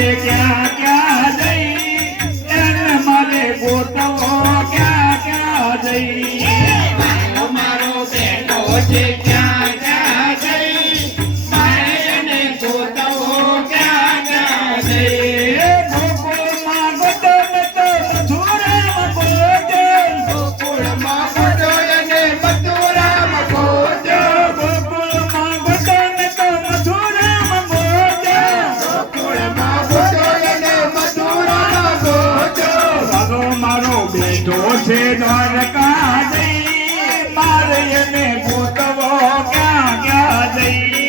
છે ક્યાં ક્યાં જઈ એને મારે ગોતવો ક્યાં ક્યાં જઈ મારો બેટો છે ક્યાં ક્યાં જઈ મારે એને ગોતવો ક્યાં ક્યાં જઈ ગોકુળમાં ગોતો તો મથુરામાં ગોતો ગોકુળમાં ગોતો અને મથુરામાં ગોતો ગોકુળમાં ગોતો તો મથુરામાં ગોતો ગોકુળમાં ગોતો અને મથુરામાં ગોતો વાલો મારો બેટો છે દ્વારકા જઈ મારે એને ગોતવો ક્યાં ક્યાં જઈ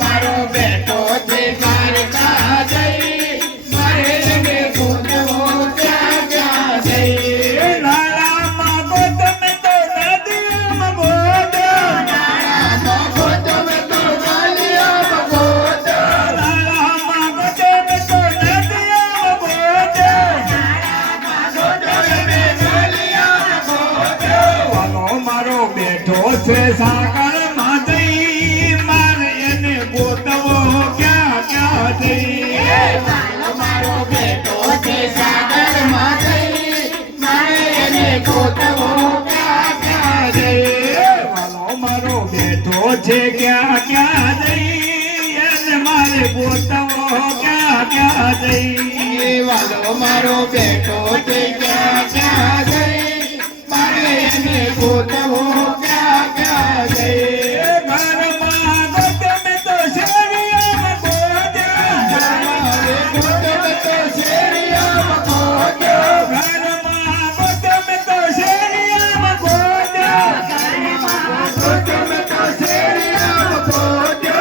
મારો બેટો છે દ્વારકા જઈ મારે એને ગોતવો ક્યાં ક્યાં જઈ નાળામાં ગોતો તો નદીમાં ગોતો નાળામાં ગોતો તો નાળિયામાં ગોતો નાળામાં ગોતો તો નદીમાં ગોતો નાળામાં ગોતો અને નાળિયામાં ગોતો વાલો મારો બેઠો છે સાગરમાં જઈ મારે એને ગોતવો ક્યાં ક્યાં જઈ મારો બેટો છે સાગરમાં જઈ મારે એને ગોતવો ક્યાં ક્યાં જઈ વાલો મારો બેઠો છે ક્યાં ક્યાં જઈ એને મારે ગોતવો ક્યાં ક્યાં જઈ વાલો મારો બેટો છે ક્યાં ક્યાં જઈ મારે એને ગોતવો ક્યાં ક્યાં જઈ ઘરમાં ગોતમે તો શેરીઓમાં ગોતો મારે ગોતવો તો શેરીઓમાં ગોતો ઘરમાં ગોતમે તો શેરીઓમાં ગોતો ગોતવો તો શેરીઓમાં ગોતો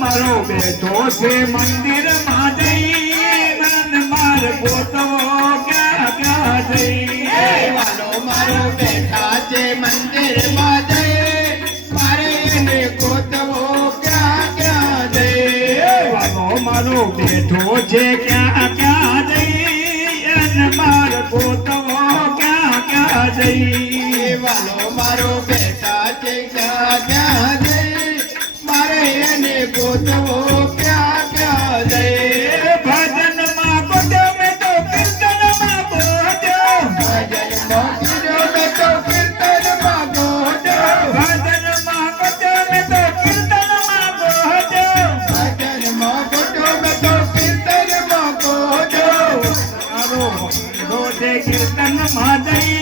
મારો બેઠો છે મંદિરમાં જઈ મન માર ગોતવો ક્યાં ક્યાં જઈ વાલો મારો બેટા છે મંદિરમાં જઈ મારે એને ગોતવો ક્યાં ક્યાં જઈ વાલો મારો બેઠો છે ક્યાં ક્યાં જઈ એને માર ગોતવો ક્યાં ક્યાં જઈ વાલો મારો બેટા છે ક્યાં ક્યાં જઈ મારે એને ગોતવો ક્યાં ક્યાં જઈ ભજનમાં ગોતમે તો કીર્તનમાં ગોતો ભજનમાં ગોતો તો કીર્તનમાં ગોતો ભજનમાં ગોતમે તો કીર્તનમાં ગોતો ભજનમાં ગોતો તો કીર્તનમાં ગોતો મારો રોજે કીર્તનમાં જઈ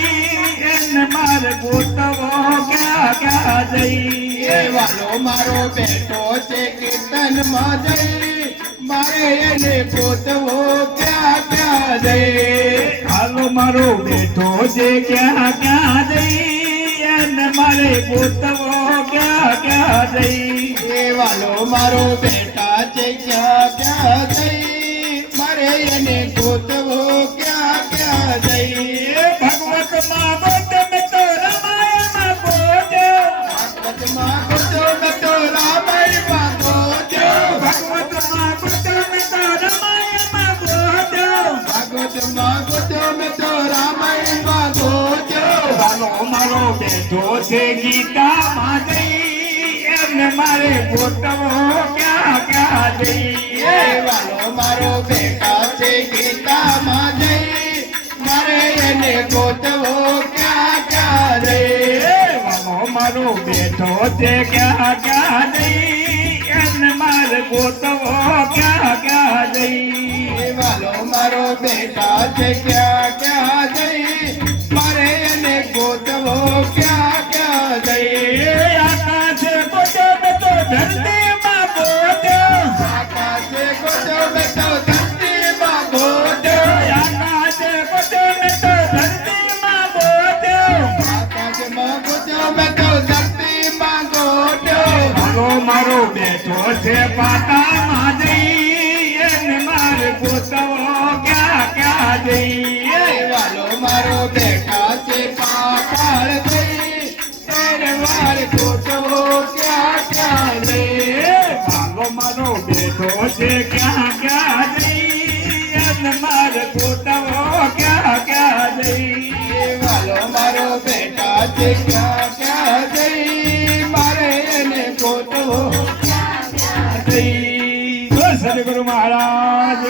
એને મારે ગોતવો ક્યાં ક્યાં જઈ વાલો મારો બેટો છે કીર્તનમાં જઈ મારે એને ગોતવો ક્યાં ક્યાં જઈ હાલો મારો બેઠો છે ક્યાં ક્યાં જઈ એને મારે ગોતવો ક્યાં ક્યાં જઈ વાલો મારો બેટા છે ક્યાં ક્યાં જઈ મારે એને ગોતવો ક્યાં ક્યાં જઈ ભગવતમાં ગોતમે તો રામાયણમાં ગોતો ભાગવતમાં ગોતો તો રામાયણમાં ગોતો ભગવતમાં ગોતમે તો રામાયણમાં ગોતો ભાગવતમાં ગોતો તો રામાયણમાં ગોતો હાલો મારો બેઠો છે ગીતામાં જઈ એને મારે ગોતવો ક્યાં ક્યાં જઈ વાલો મારો બેટા છે ગીતામાં જઈ મારે એને ગોતવો ક્યાં ક્યાં જઈ વાલો મારો બેઠો છે ક્યાં ક્યાં જઈ એને મારે ગોતવો ક્યાં ક્યાં જઈ વાલો મારો બેટા છે ક્યાં ક્યાં જઈ મારે એને ગોતવો ક્યાં ક્યાં જઈ આકાશે ગોતમે તો ધરતીમાં ગોતો આકાશે ગોતો તો ધરતીમાં ગોતો આકાશે ગોતમે તો ધરતીમાં ગોતો આકાશમાં ગોતો તો ધરતીમાં ગોતો હાલો મારો બેઠો છે પાતાળમાં જઈ એને મારે ગોતવો ક્યાં ક્યાં જઈ વાલો મારો બેટા છે પાતાળ જઈ તેને વાર ગોતવો ક્યાં ક્યાં જઈ હાલો મારો બેઠો છે ક્યાં ક્યાં જઈ એને મારે ગોતવો ક્યાં ક્યાં જઈ વાલો મારો બેટા છે ક્યાં ક્યાં જઈ મારે એને ગોતવો જઈ બસ સદગુરુ મહારાજ